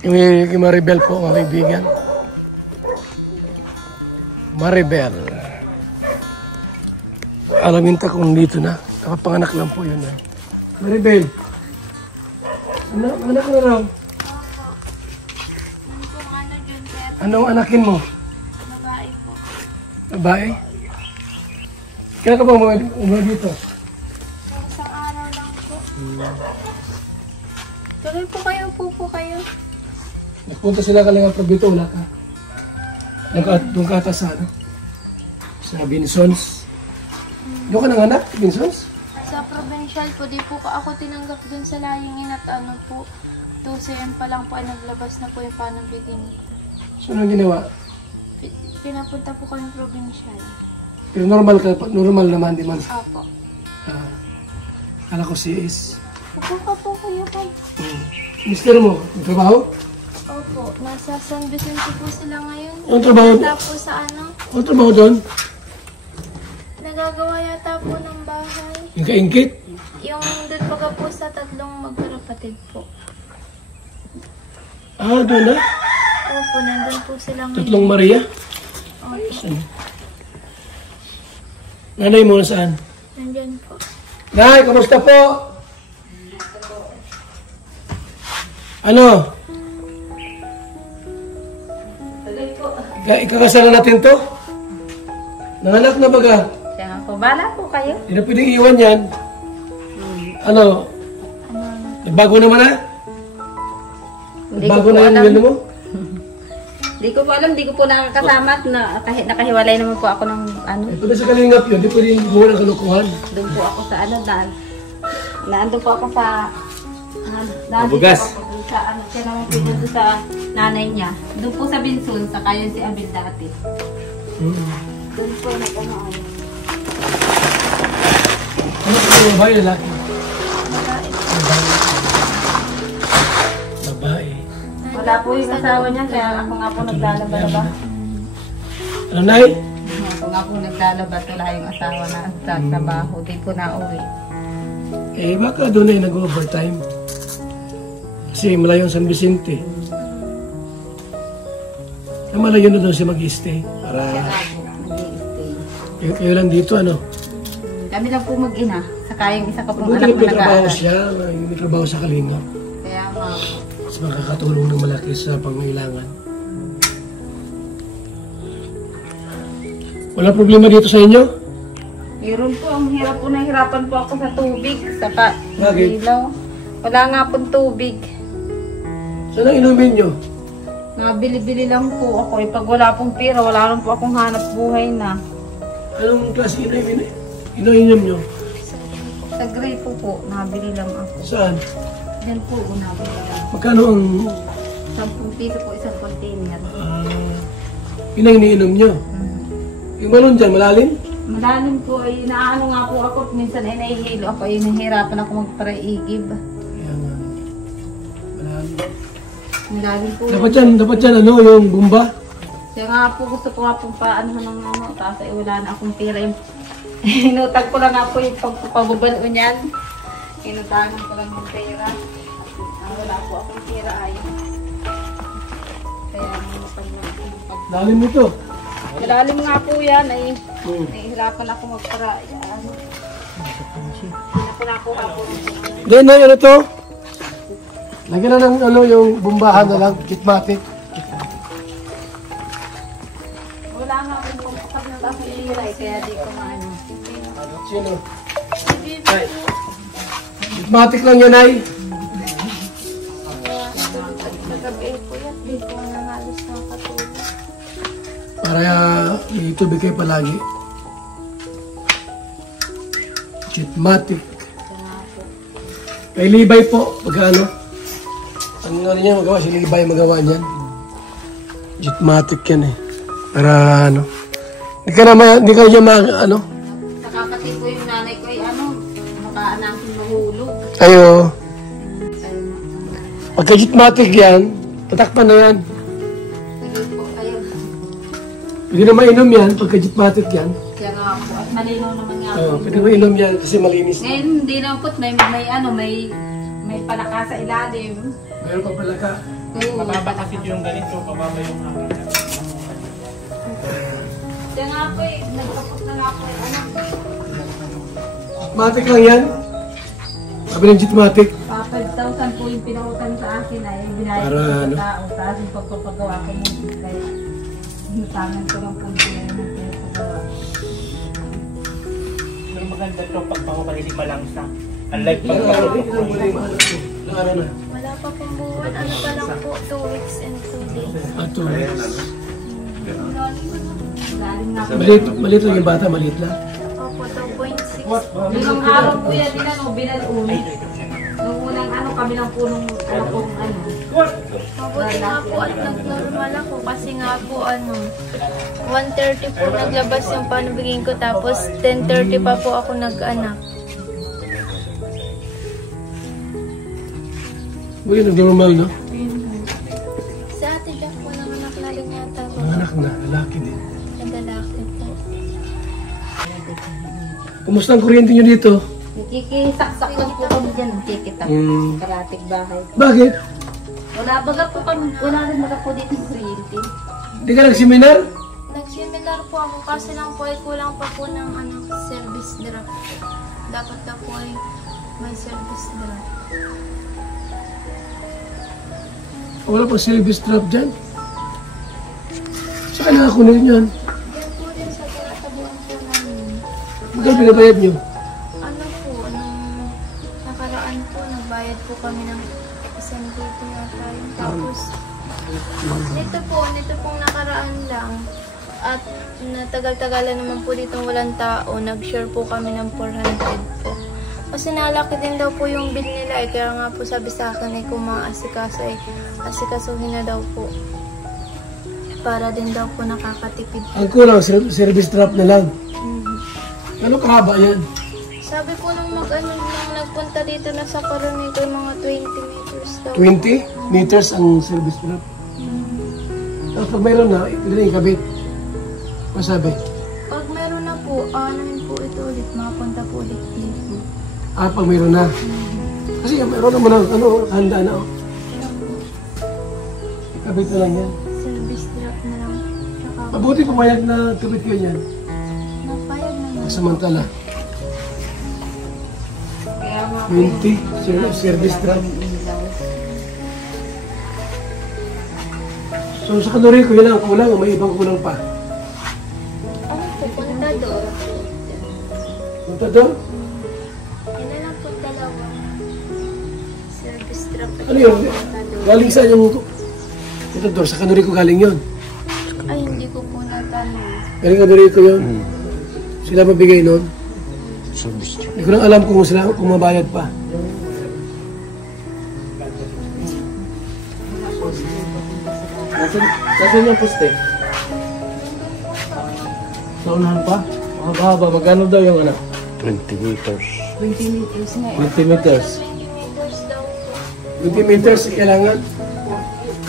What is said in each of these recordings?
Kay Maribel po, mga kaibigan. Maribel. Alamin ta kung dito na. Nakapanganak lang po yun. Maribel. Anak na raw. Anong anakin mo? Babae po. Babae? Kaya ka ba umuwi dito? Isang araw lang po. Tuloy po kayo, po kayo. Nagpunta sila Kalingap dito, wala ka. Doon ka ata sa ano? Sa Binsons. Doon ka nanganak, Binsons? Sa provincial po, di po ako tinanggap dun sa layingin at ano po. 2 cm pa lang po ay naglabas na po yung panabigin. So, anong ginawa? Pinapunta po kami provincial. Pero normal naman, di man. Apo. Kala ko CS. Opo ka po kayo pa. Mister mo, yung trabaho? Opo, nasa San Vicente po sila ngayon. Anong trabaho? Tapos sa ano, Anong trabaho doon? nagagawa yata po ng bahay. Yung kaingkit? Yung doon baga po sa 3 magkakapatid po. Doon na? Opo, nandun po sila ngayon. 3 Maria? Opo, Saan? Nanay mo saan? nandyan po. Nay, kamusta po? Ano? Ikakasalan natin to? Nanganak na baga? Kaya po, bala po kayo. Hindi na pwedeng iwan yan. Ano? Bago naman na? Bago na yung ano mo? Hindi ko po alam, hindi ko po nakakasama at kahit nakahiwalay naman po ako ng ano. Ito na sa Kalingap yun, hindi pwedeng gumawa ng kalukuhan. Doon po ako sa ano, naandun po ako sa Mabugas. Sa ano, siya naman po doon sa nanay niya. Doon po sa Binsun, sa kayo si Abel dati. Doon po nag-ano. Ano po yung babae, lalaki? Babae. Wala po yung asawa niya, kaya ako nga po naglalaba-laba. Ano, Nay? Ako nga po naglalaba, wala yung asawa na sa trabaho. Di po na uwi. Eh, baka doon ay nag-overtime. Kasi malayo ang San Vicente. Malayo na doon siya mag-stay. Para Nag-i-stay. kayo lang dito, ano? Kami lang po mag-ina. Saka yung isa ka pong Buti anak may na trabaho nag-aaral. siya, may trabaho sa Kalingap. Kaya nga. Mas makakatulong ng malaki sa pangailangan. Wala problema dito sa inyo? Meron po, ang hirap po, nahirapan po ako sa tubig. Saka Bakit? ilaw. Wala nga pong tubig. Saan ang inumin nyo? Nabili-bili lang po ako. Pag wala pong pera, wala lang po akong hanap buhay na. Anong klase inumin nyo? Sa gripo po, nabili lang ako. Saan? Diyan po, nabili lang. Magkano ang 10 piso po isang container. pinang iniinom nyo? Yung balon dyan, malalim? Malalim po ay naano nga po ako. Minsan ay nahihilo ako. Ay nahihirapan ako magparaigib. Kaya nga. Malalim. Malalim po. Dapat yan, ano, yung bumba? Kaya nga po gusto ko nga pong paano ng ano. Tapos ay wala na akong pera. Inutag ko lang nga po yung pagpapabalo niyan. Inutagan ko lang yung pera. Wala po akong pera ay. Kaya inutag lang po yung pag... Lalim nito. Malalim nga po yan ay nahihirapan ako magpara. Pinakunakuha po. Then, ano to? Lagyan na ng ano, yung bumbahan na lang, kitmatic. Wala nga akong pagpapag na ako ilira kaya di ko maano. Sino? Ay. Kitmatic lang yan, ay. Nagabi po yan, di po nangalis na katulog. Para may tubig kayo palagi. Kitmatic. Kay Libay po, pag ano. Ang ano niya magawa, si Libay magawa niyan. Kitmatic yan eh. Para ano. Hindi ka niya ano. Nakakati po yung nanay ko ay ano, makaanakin mahulog. Ayo. Pagka kitmatic yan, tatakpan na yan. Sige po kayo. Pwede na mainom yan, pagka kitmatic yan. Kaya nga po, at malinaw naman nga po. Pwede mainom yan kasi malinis. Ngayon hindi na po, may ano, may palaka sa ilalim. Mayroon pa pala ka. Mababa kasi yung ganito, mababa yung akin. Kaya nga po eh, nagtapos na nga po eh. Anak, Matik lang yan. Sabi ng Jitmatic. 5,000 po yung pinakutang sa akin ay binayad Para ko ano? sa tao. Tapos yung pagpapagawa ko mo, kaya inutangan ko lang po yung pinapagawa. Pero maganda to pag pangukalili pa lang siya. Unlike pag Ano na? Wala pa pong buwan. Ano pa lang po, 2 weeks and 2 days. Ato. Galing nga po. Maliit lang yung bata, maliit lang. Opo, 2.6. Limang araw po yan din ano, binalun. Nung unang ano kami lang po nung ano pong ano. Mabuti nga po at nag-normal ako kasi nga po 1:30 po naglabas yung panubigin ko tapos 10:30 pa po ako nag-anak. Buhay nag-normal, no? Sa ate Jack po nanganak na rin yata po. Ang anak na, lalaki din. Naglalaki po. Kumusta ang kuryente nyo dito? Nakikisaksak lang po kami dyan, nakikita. Karating bahay. Bakit? Wala baga po kami, wala rin baga po dito sa kuryente. Hindi ka nagseminar? Nag-seminar po ako kasi lang po ay kulang pa po ng service draft. Dapat na po ay may service draft. Wala pang service trap dyan. Saan nakakunin yan? Diyan po rin sa tinatabuan po namin. Magkano binabayad nyo? Ano po, nung nakaraan po, nagbayad po kami ng 1 dito yata yun. Tapos, nito pong nakaraan lang. At natagal-tagalan naman po dito walang tao. Nag-share po kami ng 400 po. Kasi nalaki din daw po yung bill nila eh. Kaya nga po sabi sa akin eh, kung mga asikaso eh, asikasuhin na daw po. Para din daw po nakakatipid. Ang kulang, service trap na lang. Ano kahaba yan? Sabi po nung nung nagpunta dito na sa Coronito, mga 20 meters daw. 20 meters ang service trap. Tapos pag mayroon na, ito na ikabit. Masabi? Pag meron na po, anuhin po ito ulit, makapunta po ulit dito. Pag mayroon na. Kasi mayroon naman ang handa na. Ikabit na lang yan. Service trap na lang. Tsaka, Mabuti pumayag na kabit ko yan. napayag na lang. Samantala. Kaya nga 20 service trap. So sa kanuri ko, yun lang ang kulang o may ibang kulang pa. Ano po, punta doon. Punta doon? Yun na lang po dalawa. Service trap. at Ano yun? punta doon. Galing saan yung punta doon? Sa kanuri ko galing yun. Ay, hindi ko po natanong. Galing kanuri ko yun. Sila mabigay nun. Hindi ko lang alam kung sila kung mabayad pa. Nasaan yung poste? Sa unahan pa? Mahaba. Magkano daw yung ano? 20 meters. 20 meters nga. 20 meters. 20 meters daw po. 20 meters kailangan.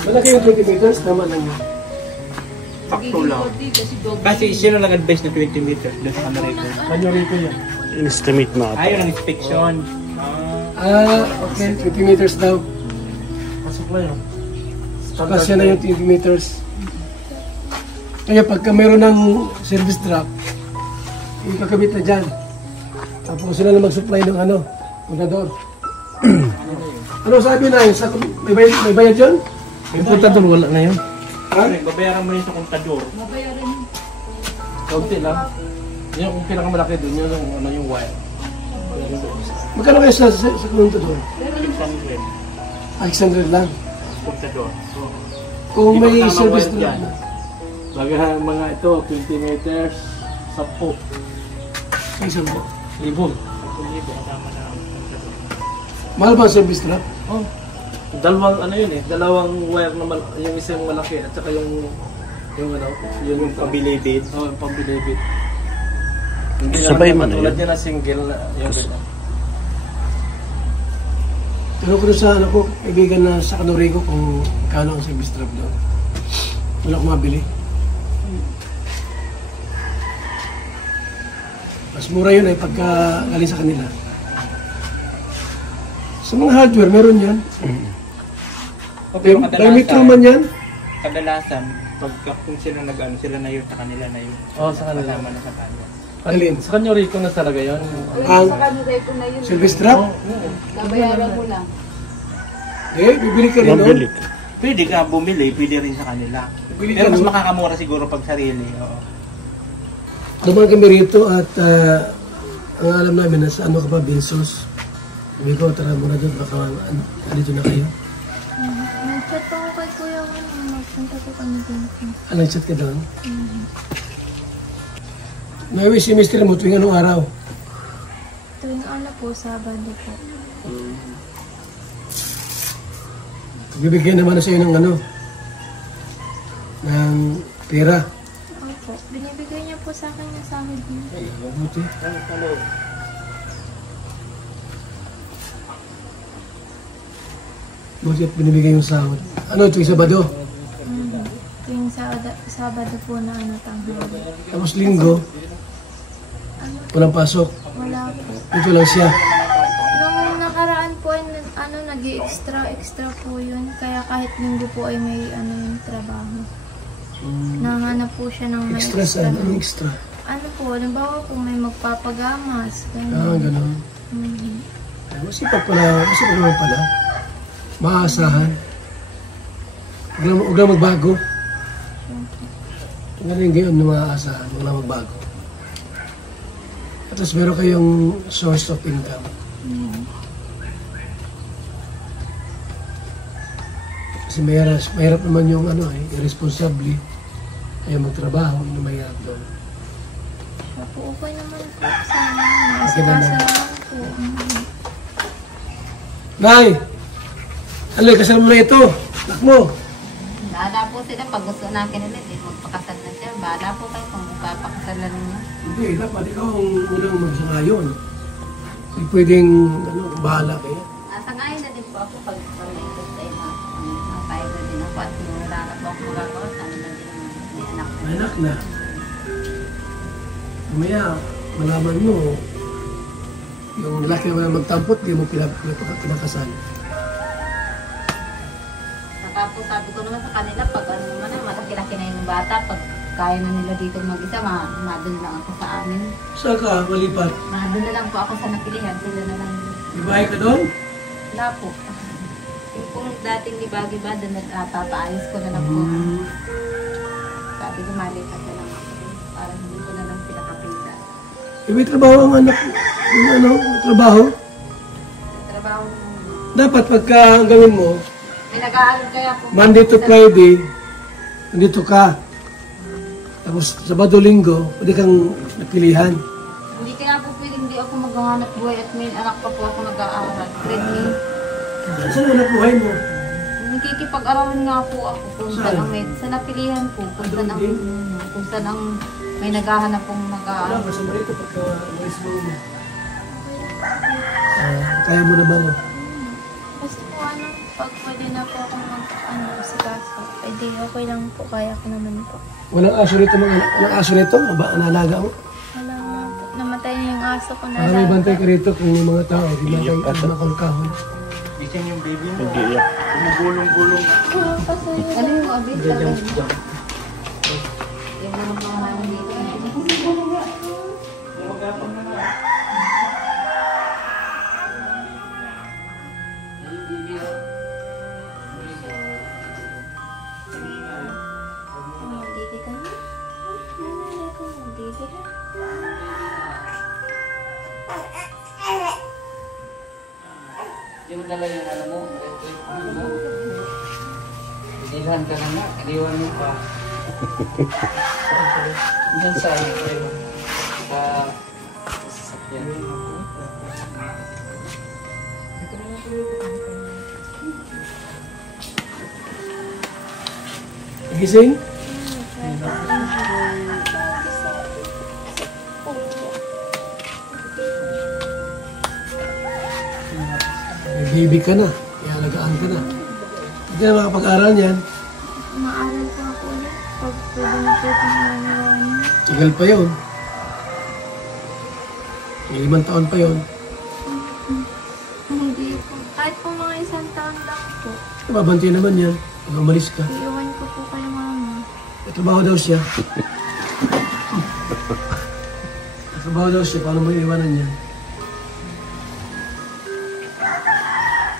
Malaki yung 20 meters, tama lang yun. Sakto lang. Kasi sino nag-advise na 20 meters doon sa Amerika? Kanyorito yun. Estimate na ito. Ayaw ng inspection. Okay. 20 meters daw. Pasok na yun. Kasi na yung 20 meters. Kaya pagka mayroon ng service truck, ikakabit na dyan. Tapos sila na mag-supply ng pundador. Ano sabi na yun? May bayad yun? Yung kontador wala na yun. Ha? Babayaran mo yun sa kontador. Kaunti lang. Yung kung pinakamalaki doon, yun yung wire. Magkano kayo sa pundador? 600. 600 lang. Kontador. Kung may Di ba kasama service wire truck dyan? na. Baga mga ito, 20 meters, 10. Ay, saan po? Libo. 10,000 kasama na ang kontador. Mahal ba ang service truck? Oh. Dalawang dalawang wire na yung isang malaki at saka yung yung pambilibid. Oh, yung pambilibid. Hindi Sabay man tulad yun. niya na single na yung ganyan. Pero ko sa ko, kaibigan na sa Canorico kung kano ang service truck doon. Wala akong mabili. Mas mura yun pagka galing sa kanila. Sa mga hardware, meron yan. O, pero May metro man yan. kadalasan, pagka kung sila nag-ano, sila na yun, sa kanila na yun. Oo, sa kanila. Kasama na sa kanya. Alin? Sa kanyo Rico na talaga yun. Ang Sa kanila ko na yun. service truck? Kabayaran mo lang. Bibili ka rin, no? Mabili. Pwede ka bumili, pwede rin sa kanila. Bibili Pero ka, mas no? makakamura siguro pag sarili. Oo. Dumaan kami rito at ang alam namin nasa ano ka ba, Binsos. Sabi ko, tara muna doon, baka andito na kayo. Nag-chat po ako kay Kuya Juan. Magpunta po kami dito. Nag-chat ka doon? May si Mr. mo tuwing anong araw? Tuwing ano po, Sabado po. Bibigyan naman na sa'yo ng ano, ng pera. Opo, binibigay niya po sa akin yung sahod niya. Ay, mabuti. Buti at binibigay yung sahod. Ano ito, yung Sabado? Tuwing Sabado po na ano, tanghali. Tapos linggo, Ano, walang pasok. wala po. Ito lang siya. Nung nakaraan po, ano, nag-extra po yun. Kaya kahit linggo po ay may ano yung trabaho. Nahanap po siya ng may Extra saan? Anong extra? Ano po, halimbawa kung may magpapagamas. Ah, Ganun. gano'n. Mhm. Ay, masipag naman pala. Maaasahan. Huwag lang magbago. Huwag rin gayon na maaasahan. Huwag lang magbago. At least meron kayong source of income. Kasi mahirap naman yung ano irresponsible. Ayaw magtrabaho, yung mahirap doon. Siya po, okay naman po. Sana. Okay naman. Masipasa lang po. Nay! Alay, kasal mo na ito. Anak mo. Bahala po sila pag gusto natin ulit. Magpakasal na siya. Bahala po kayo kung magpapakasalan niyo. Hindi, dapat ikaw ang unang magsangayon. Hindi pwedeng, bahala kayo. Sa ngayon na din po ako pag naisip sa ina. Tayo na din ako at wala na po ako magagawa. Sana na din may anak. May anak na. Mamaya, malaman mo, yung lalaki na wala magtampot, di mo pinakasal. Saka po sabi ko naman sa kanila, pag ano naman na, malaki-laki na yung bata, pag kaya na nila dito mag-isa, madun lang ako sa amin. Saan ka, malipat? Madun na lang po ako sa napilihan, sila na lang. May bahay ka doon? Wala po. Yung kung dating liba-giba, doon nagpapaayos ko na lang po. Sabi ko, malipat na lang ako. Para hindi ko na lang sila kapita. May trabaho ang anak. Yung trabaho. Trabaho Dapat pagka ang gawin mo, may nag-aaral kaya po. Monday to Friday, nandito ka. Tapos Sabado, Linggo, pwede kang napilihan. Hindi kaya po pwedeng hindi ako maghanap buhay at may anak pa po ako nag-aaral. Friendly. Saan mo na buhay mo? Nakikipag-aralan nga po ako kung saan ang may, sa napilihan po, kung saan ang may naghahanap pong Wala, nag-aaral. masama rito pagka malis mo. Kaya mo naman. Basta po ano, pag pwede na po akong si kaso, pwede okay lang po, kaya ko naman po. Walang aso rito, walang aso rito? Nalaga mo? Wala nga po. Namatay na yung aso ko na Para may bantay ka rito kung may mga tao, di ba kayo makalkahon. Gising yung baby mo. Nag-iiyak. Gumugulong-gulong. Ano yung abi? Yung mga mahal dito. Dito ka na. Nanay ko, dito ka. Yung dala yung ano mo, Inilan ka na nga, iniwan mo pa. Diyan sa sasakyan. Gising? May baby ka na, ialagaan ka na. Hindi na makapag-aral yan. Maaral po ako ulit. Pag pwede na po itong nangyayari. Tagal pa yun. May 5 taon pa yun. Hindi po. Kahit po mga 1 taon lang po. Babantay naman yan. Pag umalis ka. Iwan ko po kay mama. Trabaho daw siya. Trabaho daw siya. Paano mo iiwanan niya?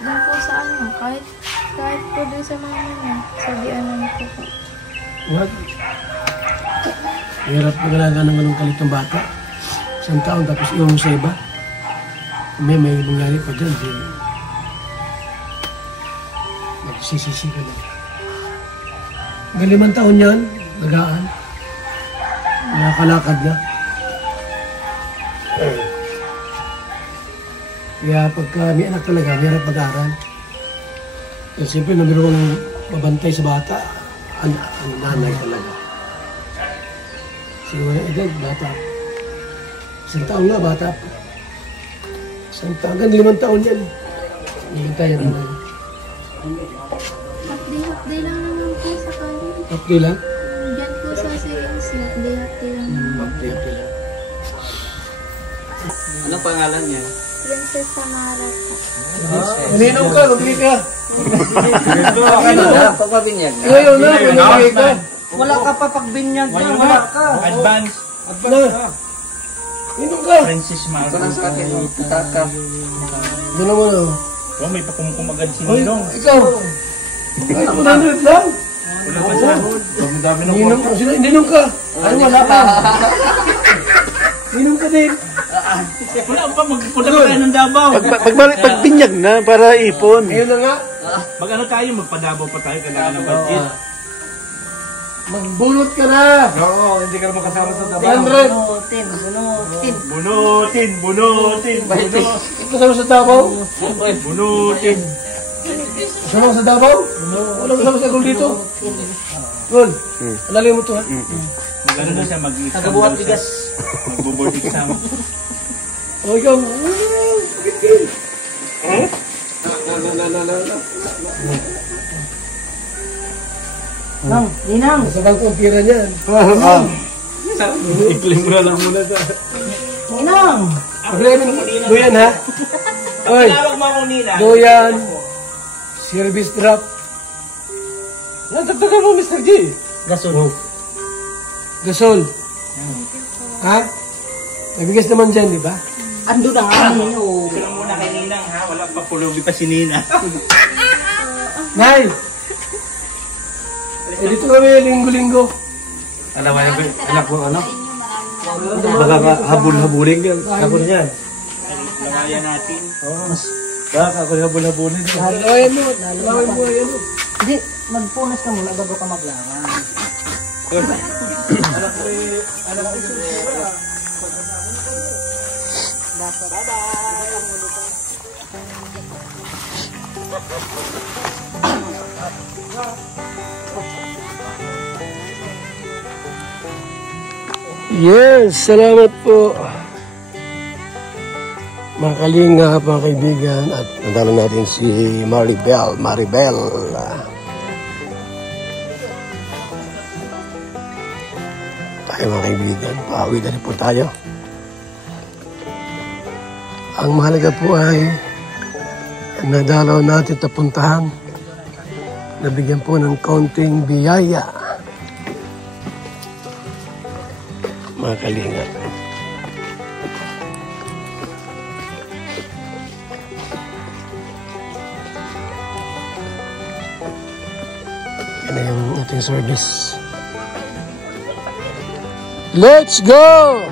Doon po sa ano, kahit po doon sa mama niya. Sabi ano ko po. What? Hirap mag-alaga ng anong kalit ng bata. Isang taon tapos iwan mo sa iba. May mangyari pa dyan. Magsisisi ka na. Hanggang 5 taon yan, nagaan. Nakakalakad na. Kaya pagka may anak talaga, may harap mag-aaral. Kaya siyempre, number 1 mabantay sa bata, ang nanay talaga. Siguro na edad, bata. Isang taon nga, bata pa. Isang taon, hanggang 5 taon yan. Hindi tayo naman. Upday lang naman po sa kanya. Upday lang? Diyan po sa CNC, upday lang naman. Upday lang. Anong pangalan niya? Princess Samara po. Uminom ka, lumili ka. Pagpabinyag na. Ngayon na, lumili ka. Wala ka pa pagbinyag na, wala ka. Advance. Inom ka. Princess Ito Mago. lang sa akin, taka. Doon naman o. Oh, may pakumkum agad si Ay, Ninong. ikaw. Kahit 100 lang. Wala pa siya. Dami-dami ng Inom ka. Sino? Ininom ka. Ay, wala ka. Inom ka din. Wala pa, magpunta pa tayo ng Davao. Pagbinyag na para ipon. Ayun na nga. Mag-ano tayo, magpa-Davao pa tayo, kailangan ng budget. Magbunot ka na. Oo, hindi ka naman kasama sa trabaho. 100. Bunutin, bunutin, bunutin. Kasama sa Davao? Bunutin. Kasama sa Davao? Wala kasama sa Gol dito. Gol, alalay mo to ha. Mag-ano na siya, mag-exam bigas. Mag-board exam. O ikaw. Ninang. Masabang kong pira niyan. Ikling mo na lang muna sa... Ninang. Problemin, Duyan ha? Oy, Tinawag mo ako nila. Duyan. Service drop. Nagdagdagan mo, Mr. G. Gasol. Gasol. Ha? Nabigas naman dyan, di ba? Ando na nga ninyo. Sila muna kay Ninang ha, wala pa pulubi pa si Nina. Nay! Eh, dito kami linggo-linggo. Alam mo yung anak mo, ano? Nakakahabol-habulin yan. Ako na yan. Lawayan natin. Nakakahabol-habulin. Nalawayan mo. Nalawayan mo. Ayan mo. Hindi, magpunas ka muna bago ka maglawan. Yes, salamat po. Mga kalingap, mga kaibigan, at nadala natin si Maribel. Tayo mga kaibigan, pauwi na rin po tayo. Ang mahalaga po ay nadalaw natin tapuntahan. Nabigyan po ng kaunting biyaya. Mga kalingap. Yan na yung ating service. Let's go!